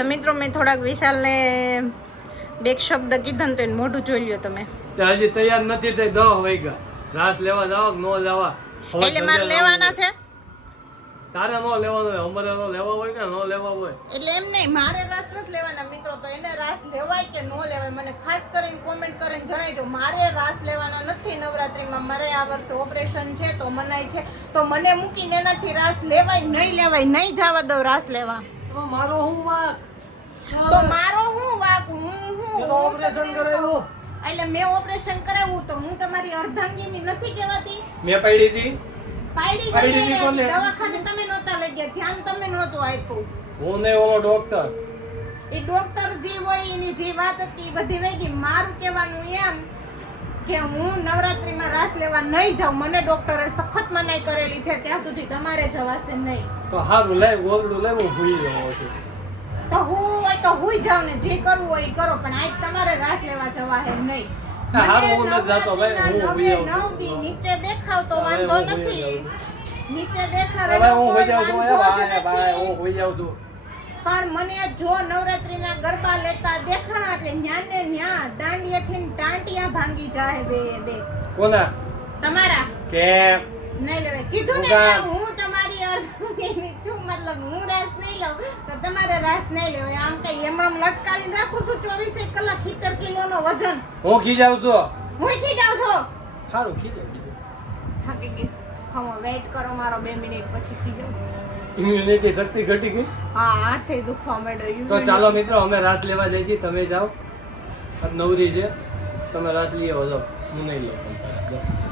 તો મિત્રો મેં થોડાક વિશાલને બે શબ્દ કીધા ને તો એને મોઢું જોઈ લ્યો તમે. હજી તૈયાર નથી થઈ 10 વાગ્યા. રાસ લેવા જાવ કે નો જવા? એટલે મારે લેવાના છે. તારે નો લેવાનો હોય, અમારે નો લેવા હોય કે નો લેવા હોય? એટલે એમ નહીં, મારે રાસ નથી લેવાના મિત્રો. તો એને રાસ લેવાય કે નો લેવાય મને ખાસ કરીને કોમેન્ટ કરીને જણાવજો. મારે રાસ લેવાના નથી નવરાત્રીમાં. મારે આ વર્ષે ઓપરેશન છે તો મનાય છે, તો મને મૂકીને એનાથી રાસ લેવાય નહીં જવા દો રાસ લેવા. મારો હું વાક? તો મારો હું વાક? હું ઓપરેશન કરાવ્યું એટલે મેં ઓપરેશન કરાવ્યું તો હું તમારી અર્ધાંગીની નથી કહેવાતી? મેં પાડી હતી. પાડી ગઈ દવાખાને તમે નહોતા લઈ ગયા, ધ્યાન તમે નહોતું આપ્યું. હું ને ઓલો ડોક્ટર, એ ડોક્ટર જે હોય એની જે વાત હતી બધી વેગી. મારું કહેવાનું એમ કે હું નવરાત્રીમાં રાસ લેવા નહીં જાઉં. મને ડોક્ટરે સખત મનાઈ કરેલી છે, ત્યાં સુધી તમારે જવાશે નહીં. તો હારું લે, ગોળડું લે, હું ભૂલી જાઉં છું. તો હું હોય તો હુઈ જાવ ને, જે કરવું હોય એ કરો, પણ આજ તમારે રાસ લેવા જવા હે નહીં. હારું હું નથી જાતો ભાઈ, હું ભૂલી જાઉં છું. 9 દી નીચે દેખાવ તો વાંધો નથી. નીચે દેખાવે ભાઈ હું હોઈ જાઉં છું. ભાઈ હું હોઈ જાઉં છું. પણ મને જો નવરાત્રીના ગરબા લેતા દેખાણા એટલે ન્યા ને ન્યા દાંડિયાથી ટાંટિયા ભાંગી જાય બે. કોના? તમારા કે નહીં લેવાય કીધું ને. હું તમારી અર્ધની છું, મતલબ હું રાસ નહીં લઉં તો તમારે રાસ નહીં લેવાય. આમ કઈ એમાં લટકાવીને રાખું છું 24 કલાક 70 કિલોનો વજન. હું ખીજાવ છું. હું ખીજાવ છો? સારું ખીજાવ. થાકી ગઈ. ખમો વેઇટ કરો મારો 2 મિનિટ પછી ખીજાવ. ઇમ્યુનિટી શક્તિ ઘટી ગઈ. હા, હાથે દુખવા માંડ્યો. તો ચાલો મિત્રો, અમે રાસ લેવા જઈએ છીએ. તમે જાઓ, નવરી છે, તમે રાસ લઈ આવો. જાઓ, હું નહીં લઉં.